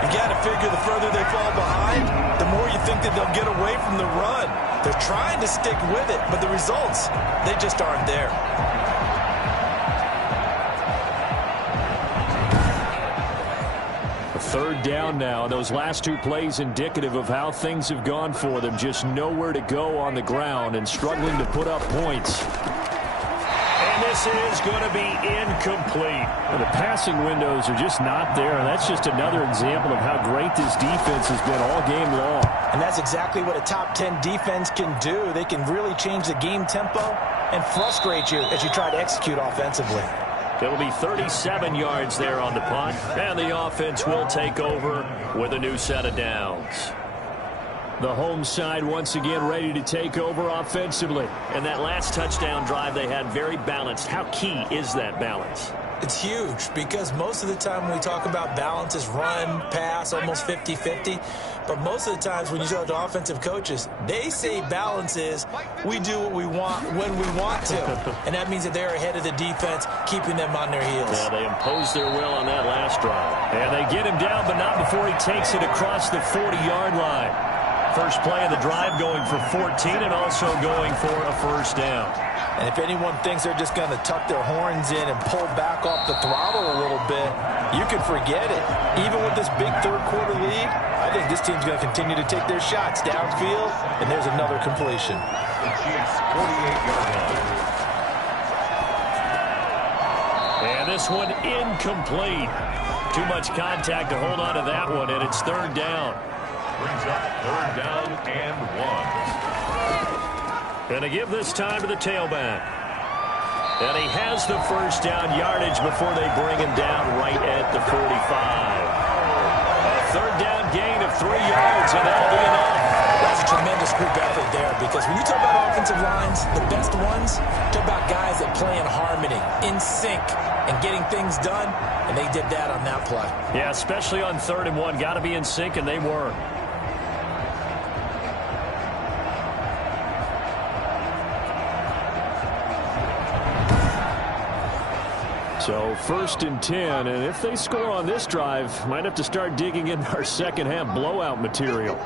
You got to figure the further they fall behind, the more you think that they'll get away from the run. They're trying to stick with it, but the results, they just aren't there. Third down now. Those last 2 plays indicative of how things have gone for them. Just nowhere to go on the ground and struggling to put up points. And this is going to be incomplete. Well, the passing windows are just not there. And that's just another example of how great this defense has been all game long. And that's exactly what a top 10 defense can do. They can really change the game tempo and frustrate you as you try to execute offensively. It'll be 37 yards there on the punt, and the offense will take over with a new set of downs. The home side once again ready to take over offensively. And that last touchdown drive they had very balanced. How key is that balance? It's huge because most of the time when we talk about balance is run, pass, almost 50-50. But most of the times when you talk to offensive coaches, they say balance is we do what we want when we want to. And that means that they're ahead of the defense, keeping them on their heels. Yeah, they imposed their will on that last drive. And they get him down, but not before he takes it across the 40-yard line. First play of the drive going for 14 and also going for a first down. And if anyone thinks they're just going to tuck their horns in and pull back off the throttle a little bit, you can forget it. Even with this big third-quarter lead, I think this team's going to continue to take their shots downfield, and there's another completion. The Chiefs' 48-yard line. And this one incomplete. Too much contact to hold on to that one, and it's third down. Brings up third down and 1. Going to give this time to the tailback. And he has the first down yardage before they bring him down right at the 45. A third down gain of 3 yards, and that'll be enough. That's a tremendous group effort there because when you talk about offensive lines, the best ones, talk about guys that play in harmony, in sync, and getting things done, and they did that on that play. Yeah, especially on 3rd and 1. Got to be in sync, and they were. So 1st and 10, and if they score on this drive, might have to start digging in our second half blowout material.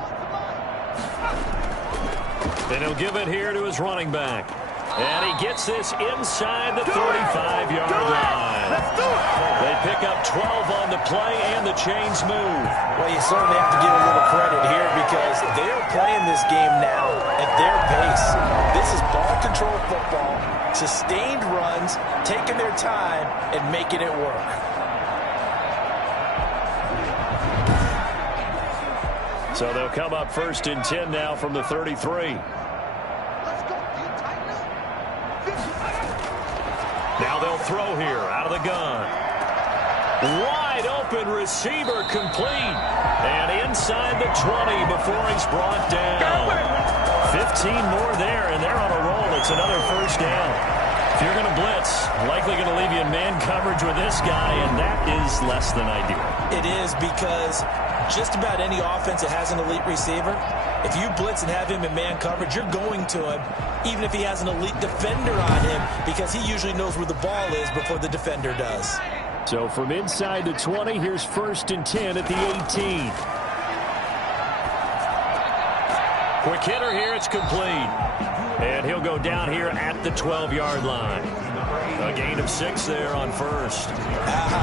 And he'll give it here to his running back. And he gets this inside the 35-yard line. Let's do it. They pick up 12 on the play, and the chains move. Well, you certainly have to give a little credit here because they're playing this game now at their pace. This is ball control football, sustained runs, taking their time, and making it work. So they'll come up 1st and 10 now from the 33. Now they'll throw here out of the gun. Wide open receiver complete. And inside the 20 before he's brought down. 15 more there, and they're on a roll. It's another 1st down. If you're going to blitz, likely going to leave you in man coverage with this guy, and that is less than ideal. It is because just about any offense that has an elite receiver, if you blitz and have him in man coverage, you're going to him, even if he has an elite defender on him, because he usually knows where the ball is before the defender does. So from inside the 20, here's 1st and 10 at the 18. Quick hitter here, it's complete. And he'll go down here at the 12-yard line. A gain of 6 there on 1st.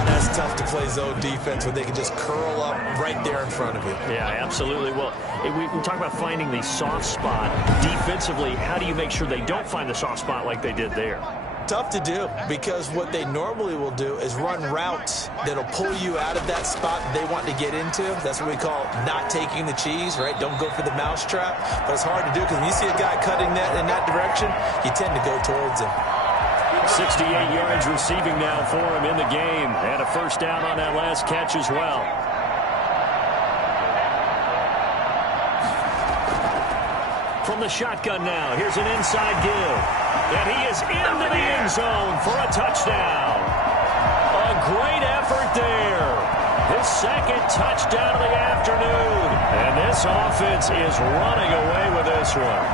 That's tough to play zone defense when they can just curl up right there in front of you. Yeah, absolutely. Well, we talk about finding the soft spot. Defensively, how do you make sure they don't find the soft spot like they did there? Tough to do because what they normally will do is run routes that'll pull you out of that spot they want to get into. That's what we call not taking the cheese, right? Don't go for the mousetrap. But it's hard to do because when you see a guy cutting that in that direction, you tend to go towards him. 68 yards receiving now for him in the game. And a 1st down on that last catch as well. From the shotgun now, here's an inside give. And he is into the end zone for a touchdown. A great effort there. His 2nd touchdown of the afternoon. And this offense is running away with this one.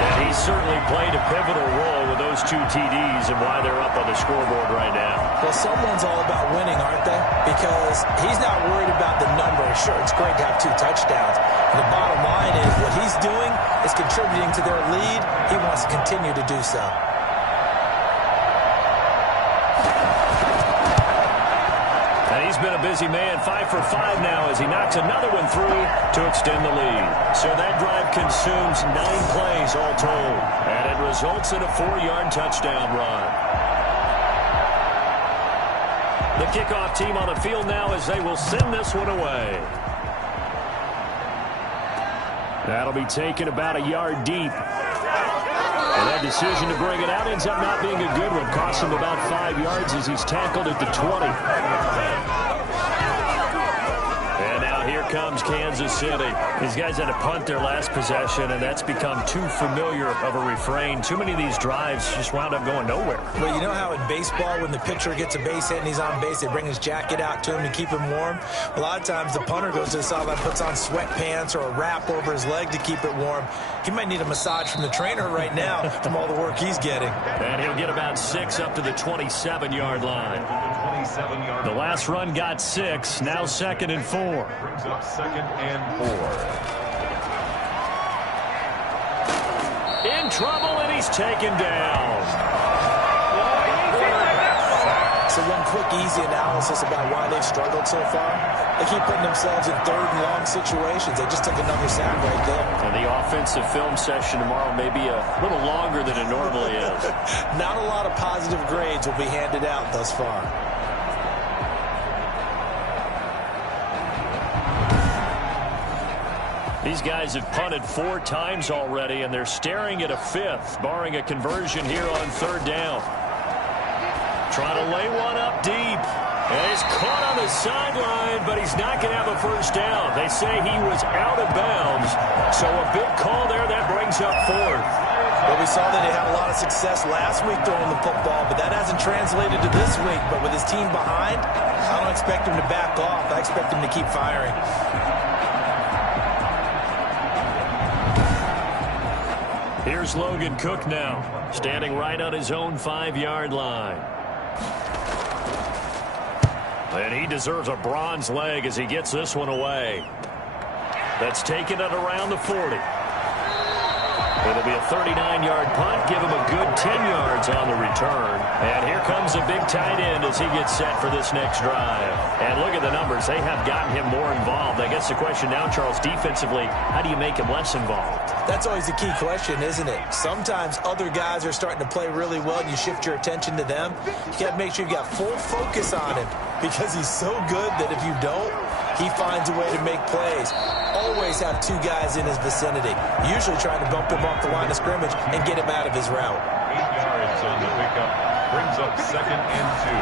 And he certainly played a pivotal role with those 2 TDs and why they're up on the scoreboard right now. Well, someone's all about winning, aren't they? Because he's not worried about the number. Sure, it's great to have 2 touchdowns. And the bottom line is what he's doing is contributing to their lead. He wants to continue to do so. And he's been a busy man, 5 for 5 now as he knocks another one through to extend the lead. So that drive consumes 9 plays all told. And it results in a 4-yard touchdown run. The kickoff team on the field now as they will send this one away. That'll be taken about a yard deep. And that decision to bring it out ends up not being a good one. Costs him about 5 yards as he's tackled at the 20. And now here comes Kansas City. These guys had to punt their last possession, and that's become too familiar of a refrain. Too many of these drives just wound up going nowhere. Well, you know how in baseball when the pitcher gets a base hit and he's on base, they bring his jacket out to him to keep him warm? A lot of times the punter goes to the sideline, puts on sweatpants or a wrap over his leg to keep it warm. He might need a massage from the trainer right now from all the work he's getting. And he'll get about 6 up to the 27-yard line. The last run got 6, now 2nd and 4. Brings up 2nd and 4. In trouble, and he's taken down. So one quick, easy analysis about why they've struggled so far. They keep putting themselves in 3rd and long situations. They just took another sack right there. And the offensive film session tomorrow may be a little longer than it normally is. Not a lot of positive grades will be handed out thus far. These guys have punted 4 times already, and they're staring at a 5th, barring a conversion here on 3rd down. Trying to lay one up deep. And he's caught on the sideline, but he's not going to have a 1st down. They say he was out of bounds. So a big call there that brings up 4th. Well, we saw that he had a lot of success last week throwing the football, but that hasn't translated to this week. But with his team behind, I don't expect him to back off. I expect him to keep firing. Here's Logan Cook now, standing right on his own 5-yard line. And he deserves a bronze leg as he gets this one away. That's taken at around the 40. It'll be a 39-yard punt. Give him a good 10 yards on the return. And here comes a big tight end as he gets set for this next drive. And look at the numbers. They have gotten him more involved. I guess the question now, Charles, defensively, how do you make him less involved? That's always a key question, isn't it? Sometimes other guys are starting to play really well, and you shift your attention to them. You got to make sure you got full focus on him because he's so good that if you don't, he finds a way to make plays. Always have two guys in his vicinity, usually trying to bump him off the line of scrimmage and get him out of his route. 8 yards on the pickup. Brings up 2nd and 2.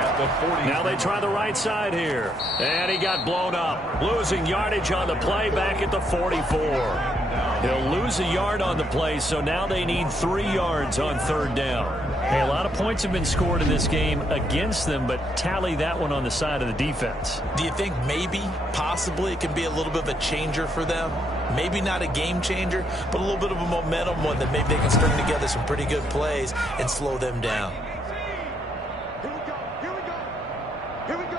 At the 40. Now they try the right side here. And he got blown up. Losing yardage on the play back at the 44. He'll lose a yard on the play, so now they need 3 yards on 3rd down. Hey, a lot of points have been scored in this game against them, but tally that one on the side of the defense. Do you think maybe, possibly, it can be a little bit of a changer for them? Maybe not a game changer, but a little bit of a momentum one that maybe they can string together some pretty good plays and slow them down. Here we go.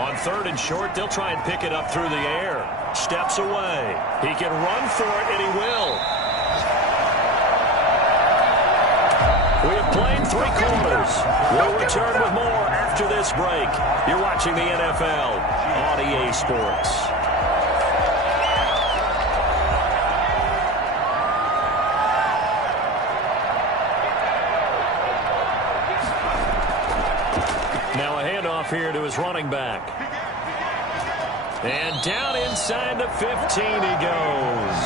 On 3rd and short, they'll try and pick it up through the air. Steps away. He can run for it, and he will. We have played 3 quarters. We'll return with more after this break. You're watching the NFL on EA Sports. Now a handoff here to his running back. And down inside the 15 he goes.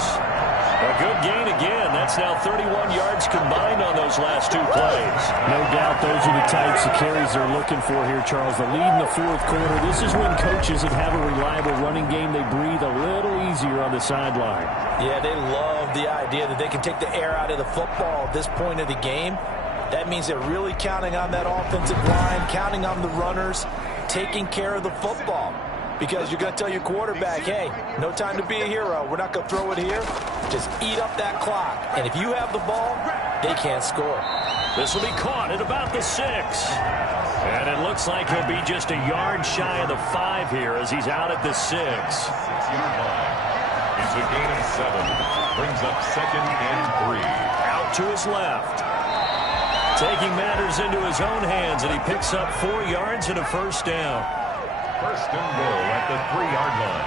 A good gain again. That's now 31 yards combined on those last 2 plays. No doubt those are the types of carries they're looking for here, Charles. The lead in the 4th quarter. This is when coaches that have a reliable running game, they breathe a little easier on the sideline. Yeah, they love the idea that they can take the air out of the football at this point of the game. That means they're really counting on that offensive line, counting on the runners, taking care of the football. Because you're going to tell your quarterback, hey, no time to be a hero. We're not going to throw it here. Just eat up that clock. And if you have the ball, they can't score. This will be caught at about the 6. And it looks like he'll be just a yard shy of the 5 here as he's out at the 6. 6-yard line. It's a gain of 7. Brings up 2nd and 3. Out to his left. Taking matters into his own hands, and he picks up 4 yards and a 1st down. 1st and goal at the 3-yard line.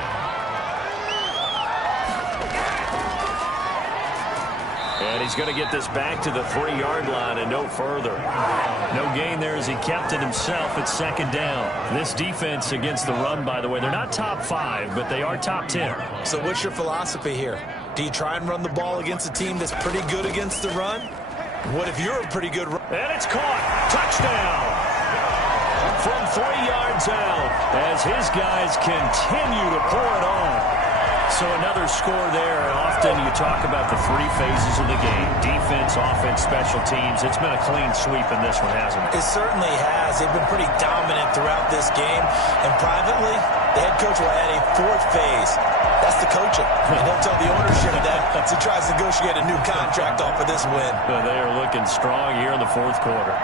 And he's going to get this back to the 3-yard line and no further. No gain there as he kept it himself at 2nd down. This defense against the run, by the way, they're not top 5, but they are top 10. So what's your philosophy here? Do you try and run the ball against a team that's pretty good against the run? What if you're a pretty good run? And it's caught. Touchdown. From 3 yards out as his guys continue to pour it on. So another score there. Often you talk about the 3 phases of the game. Defense, offense, special teams. It's been a clean sweep in this one, hasn't it? It certainly has. They've been pretty dominant throughout this game. And privately, the head coach will add a 4th phase. That's the coaching. And he'll tell the ownership that as he tries to negotiate a new contract off of this win. They are looking strong here in the 4th quarter.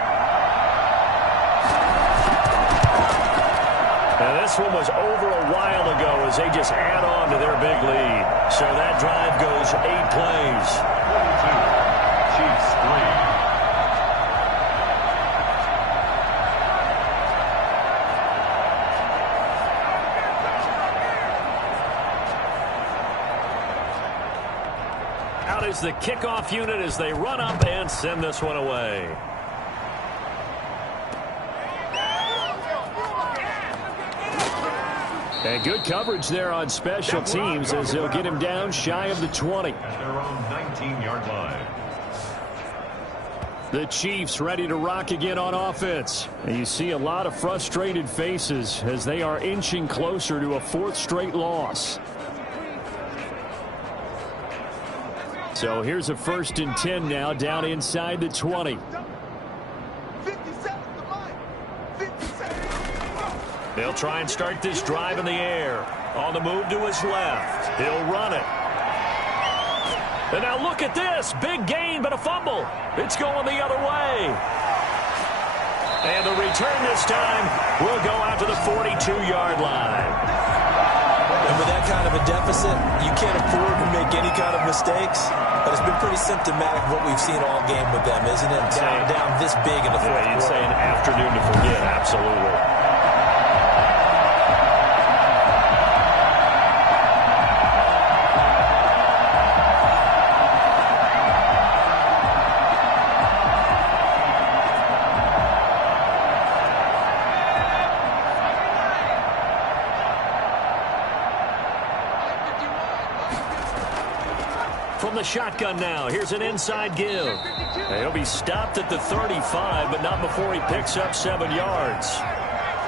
And this one was over a while ago as they just add on to their big lead. So that drive goes 8 plays. 42. Chiefs 3. Out is the kickoff unit as they run up and send this one away. And good coverage there on special teams as they'll get him down shy of the 20. At their own 19-yard line. The Chiefs ready to rock again on offense. And you see a lot of frustrated faces as they are inching closer to a 4th straight loss. So here's a 1st and 10 now down inside the 20. They'll try and start this drive in the air. On the move to his left. He'll run it. And now look at this. Big gain, but a fumble. It's going the other way. And the return this time will go out to the 42-yard line. And with that kind of a deficit, you can't afford to make any kind of mistakes. But it's been pretty symptomatic of what we've seen all game with them, isn't it? Down this big in the fourth quarter. You'd say an afternoon to forget, absolutely. From the shotgun now, here's an inside give. He'll be stopped at the 35, but not before he picks up 7 yards.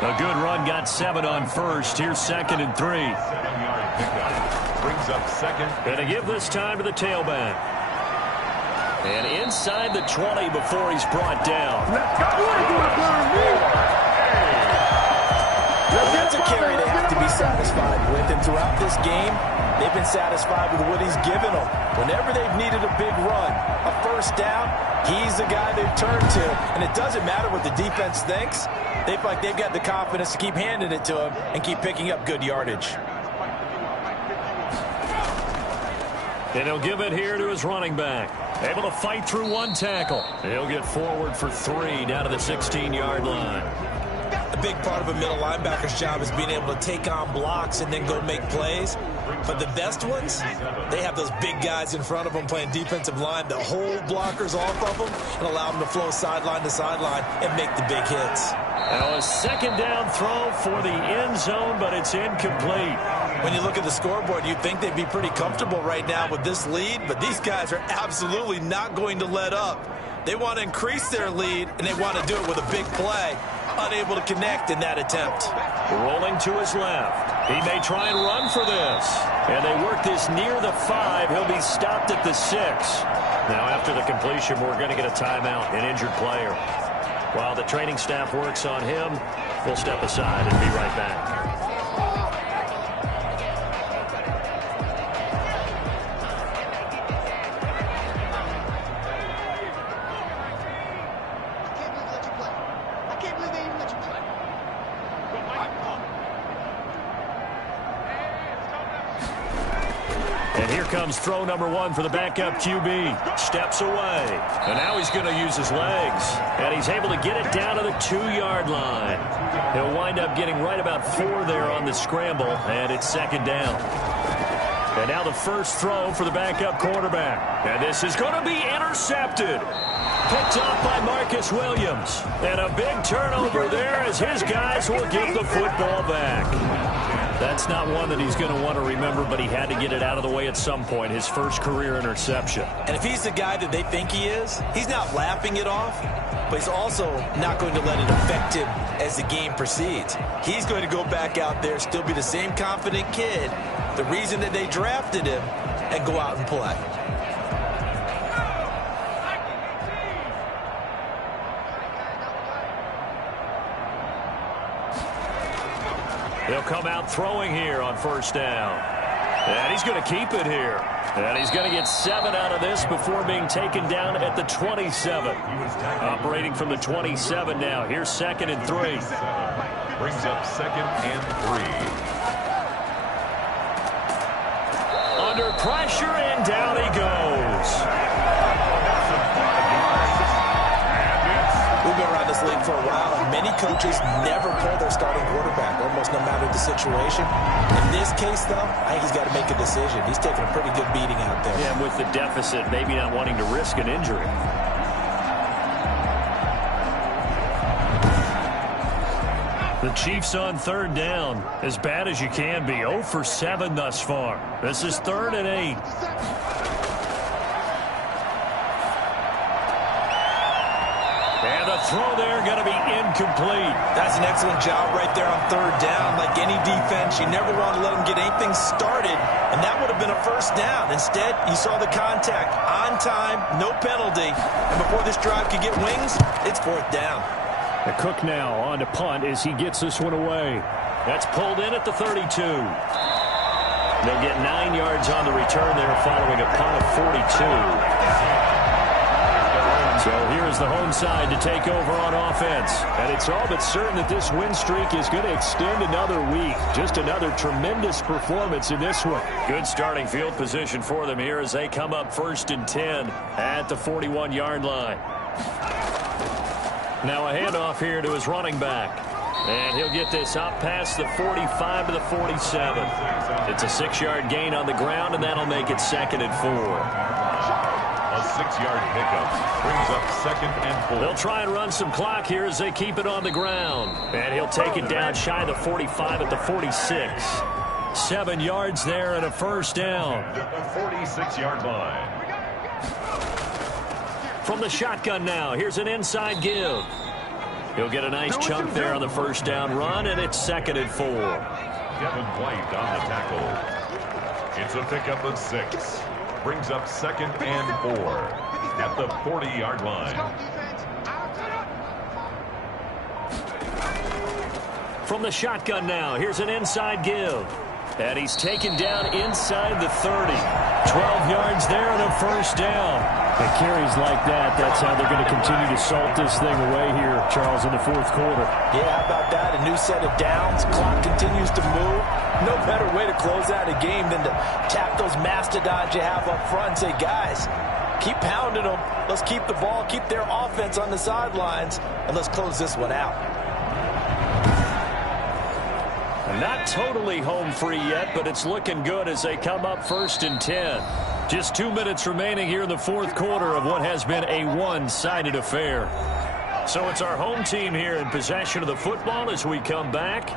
A good run, got 7 on first. Here's 2nd and 3. 7-yard pickup. Brings up 2nd. Going to give this time to the tailback. And inside the 20 before he's brought down. That's a carry they have to be satisfied with. And throughout this game, they've been satisfied with what he's given them. Whenever they've needed a big run, a first down, he's the guy they've turned to. And it doesn't matter what the defense thinks. They feel like they've got the confidence to keep handing it to him and keep picking up good yardage. And he'll give it here to his running back. Able to fight through 1 tackle. He'll get forward for 3 down to the 16-yard line. A big part of a middle linebacker's job is being able to take on blocks and then go make plays. But the best ones, they have those big guys in front of them playing defensive line that hold blockers off of them and allow them to flow sideline to sideline and make the big hits. Now a 2nd down throw for the end zone, but it's incomplete. When you look at the scoreboard, you'd think they'd be pretty comfortable right now with this lead, but these guys are absolutely not going to let up. They want to increase their lead, and they want to do it with a big play. Unable to connect in that attempt. Rolling to his left. He may try and run for this. And they work this near the 5. He'll be stopped at the 6. Now after the completion, we're going to get a timeout, an injured player. While the training staff works on him, we'll step aside and be right back. Comes throw number 1 for the backup QB. Steps away. And now he's going to use his legs. And he's able to get it down to the 2-yard line. He'll wind up getting right about 4 there on the scramble. And it's 2nd down. And now the first throw for the backup quarterback. And this is going to be intercepted. Picked off by Marcus Williams. And a big turnover there as his guys will give the football back. That's not one that he's going to want to remember, but he had to get it out of the way at some point, his first career interception. And if he's the guy that they think he is, he's not laughing it off, but he's also not going to let it affect him as the game proceeds. He's going to go back out there, still be the same confident kid, the reason that they drafted him, and go out and play. He'll come out throwing here on first down. And he's going to keep it here. And he's going to get 7 out of this before being taken down at the 27. Operating from the 27 now. Here's 2nd and 3. Brings up 2nd and 3. Under pressure, and down he goes. We've been around this league for a while, and many coaches never pull their starting quarterback, almost no matter the situation. In this case, though, I think he's got to make a decision. He's taking a pretty good beating out there. Yeah, with the deficit, maybe not wanting to risk an injury. The Chiefs on 3rd down, as bad as you can be. 0 for 7 thus far. This is 3rd and 8. And the throw there going to be incomplete. That's an excellent job right there on 3rd down. Like any defense, you never want to let them get anything started, and that would have been a first down. Instead, you saw the contact on time, no penalty, and before this drive could get wings, it's 4th down. The Cook now on to punt as he gets this one away. That's pulled in at the 32. They'll get 9 yards on the return there following a punt of 42. So here's the home side to take over on offense. And it's all but certain that this win streak is going to extend another week. Just another tremendous performance in this one. Good starting field position for them here as they come up 1st and 10 at the 41-yard line. Now a handoff here to his running back. And he'll get this up past the 45 to the 47. It's a 6-yard gain on the ground, and that'll make it 2nd and 4. A 6-yard pickup brings up 2nd and 4. They'll try and run some clock here as they keep it on the ground. And he'll take it down shy of the 45 at the 46. 7 yards there and a 1st down. The 46-yard line. From the shotgun now, here's an inside give. He'll get a nice chunk there on the 1st down run, and it's 2nd and 4. Devin White on the tackle. It's a pickup of 6. Brings up 2nd and 4 at the 40-yard line. From the shotgun now, here's an inside give. And he's taken down inside the 30. 12 yards there and a 1st down. And carries like that, that's how they're going to continue to salt this thing away here, Charles, in the 4th quarter. Yeah, how about that? A new set of downs. Clock continues to move. No better way to close out a game than to tap those mastodons you have up front and say, guys, keep pounding them. Let's keep the ball, keep their offense on the sidelines, and let's close this one out. Not totally home free yet, but it's looking good as they come up 1st and 10. Just 2 minutes remaining here in the 4th quarter of what has been a one-sided affair. So it's our home team here in possession of the football as we come back.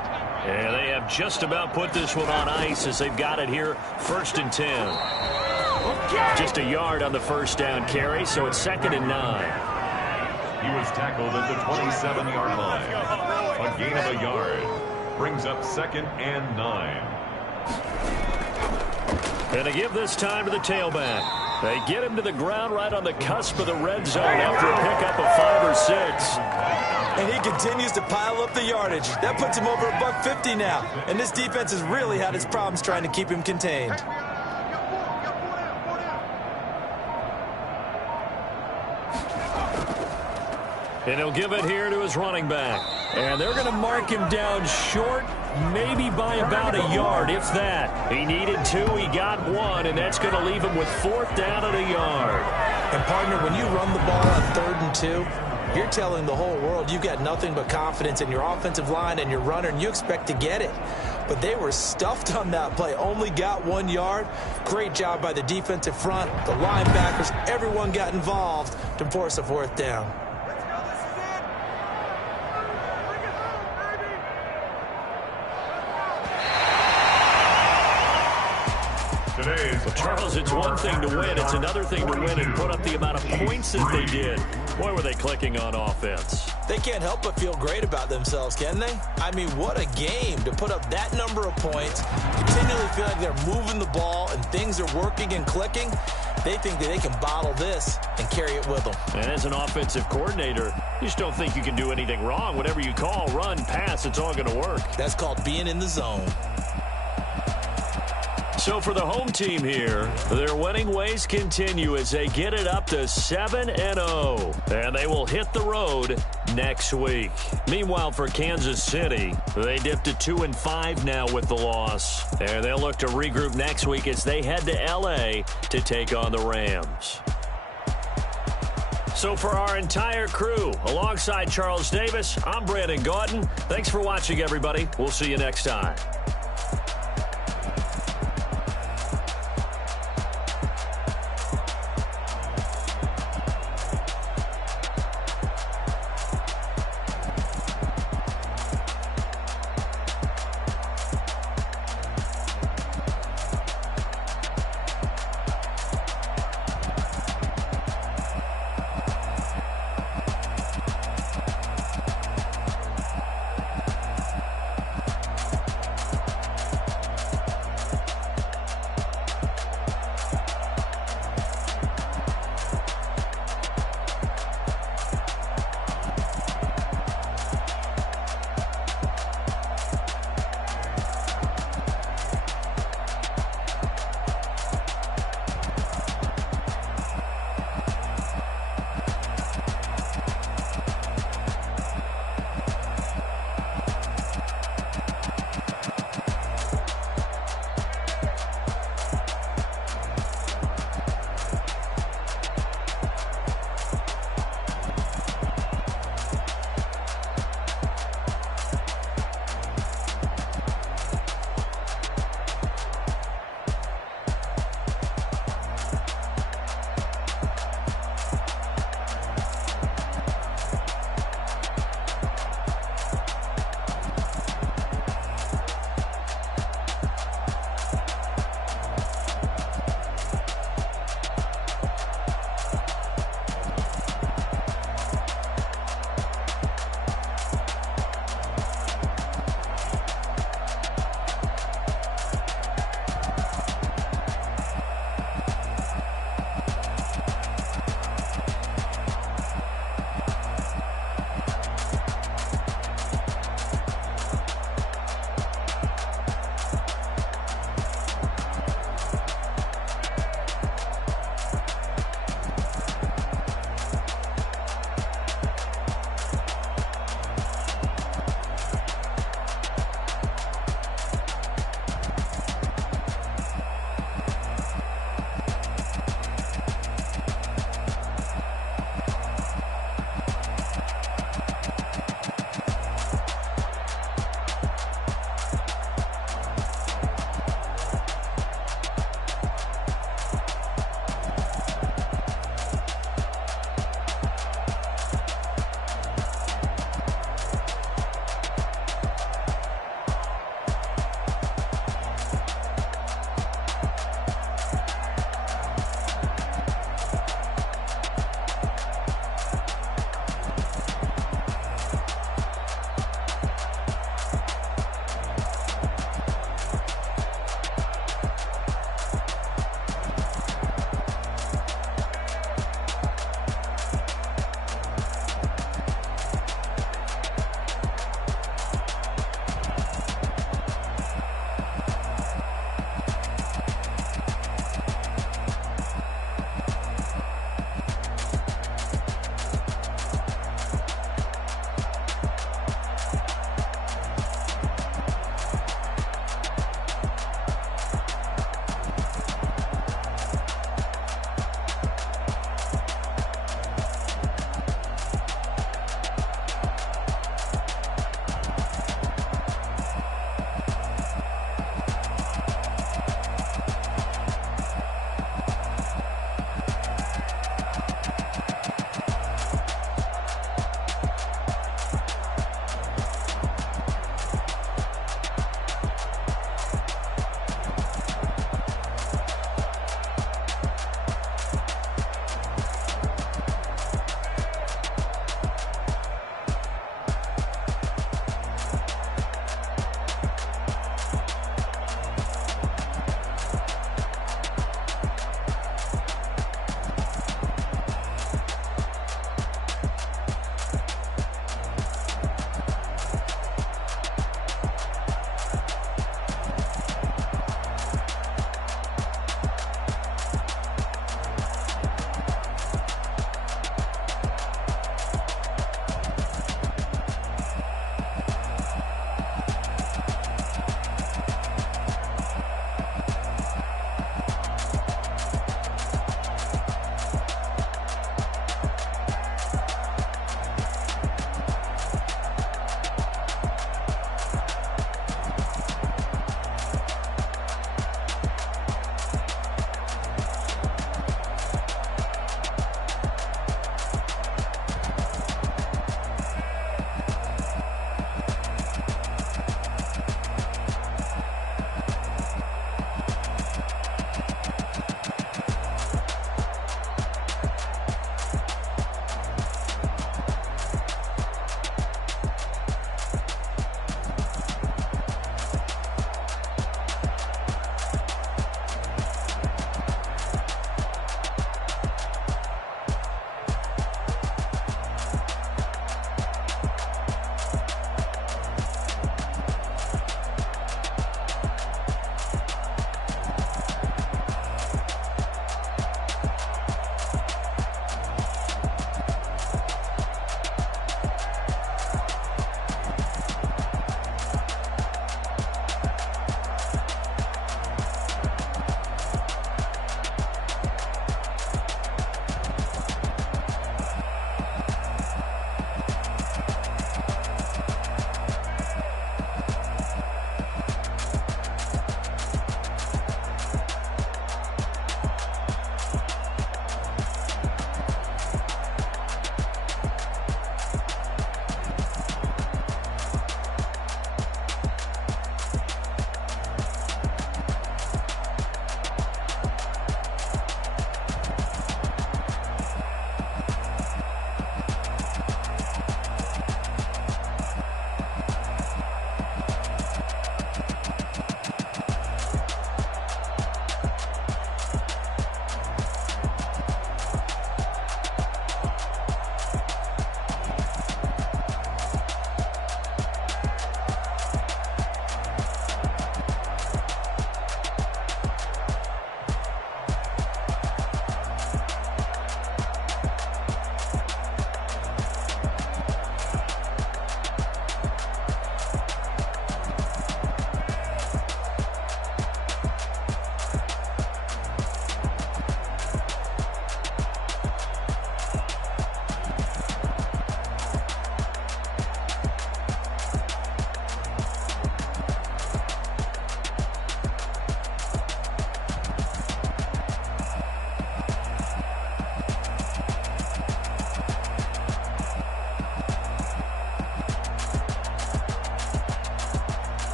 And they have just about put this one on ice as they've got it here 1st and 10. Just a yard on the 1st down carry, so it's 2nd and 9. He was tackled at the 27-yard line. A gain of a yard. Brings up 2nd and 9. And to give this time to the tailback. They get him to the ground right on the cusp of the red zone after a pickup of 5 or 6. And he continues to pile up the yardage. That puts him over $150 now. And this defense has really had its problems trying to keep him contained. And he'll give it here to his running back. And they're going to mark him down short, maybe by about a yard, if that. He needed 2, he got 1, and that's going to leave him with 4th down and a yard. And, partner, when you run the ball on 3rd and 2, you're telling the whole world you've got nothing but confidence in your offensive line and your runner, and you expect to get it. But they were stuffed on that play, only got 1 yard. Great job by the defensive front, the linebackers, everyone got involved to force a 4th down. Well, Charles, it's one thing to win. It's another thing to win and put up the amount of points that they did. Boy, were they clicking on offense. They can't help but feel great about themselves, can they? I mean, what a game to put up that number of points, continually feel like they're moving the ball and things are working and clicking. They think that they can bottle this and carry it with them. And as an offensive coordinator, you just don't think you can do anything wrong. Whatever you call, run, pass, it's all going to work. That's called being in the zone. So for the home team here, their winning ways continue as they get it up to 7-0. And they will hit the road next week. Meanwhile, for Kansas City, they dipped to 2-5 now with the loss. And they'll look to regroup next week as they head to L.A. to take on the Rams. So for our entire crew, alongside Charles Davis, I'm Brandon Gaudin. Thanks for watching, everybody. We'll see you next time.